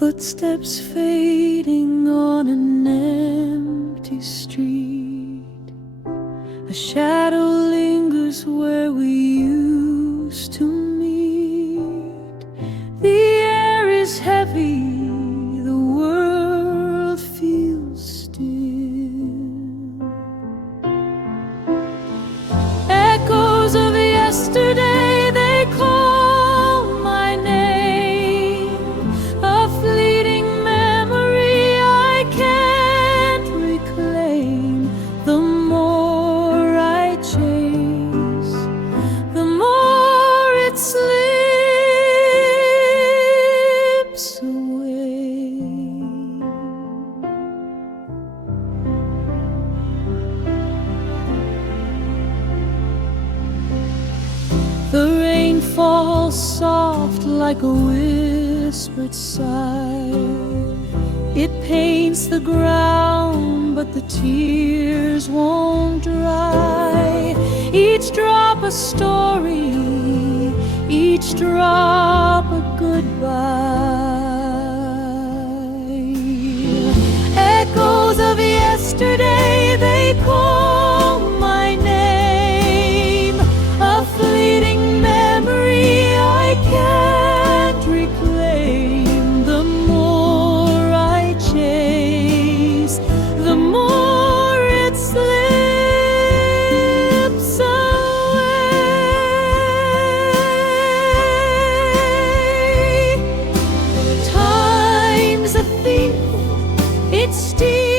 Footsteps fading on an empty street. A shadow lingers where we used to meet. The air is heavy, the world feels still. Echoes of yesterday, they call my name. A fleeting memory I can't reclaim. The more I chase, the more it slips away. The rain falls soft like a whispered sigh. It paints the ground, but the tears won't dry. Each drop a story, each drop a goodbye. Echoes of yesterday, they call my name. A fleeting memory I can't reclaim. The more I chase, the more it slips away. Time's a thief, it steals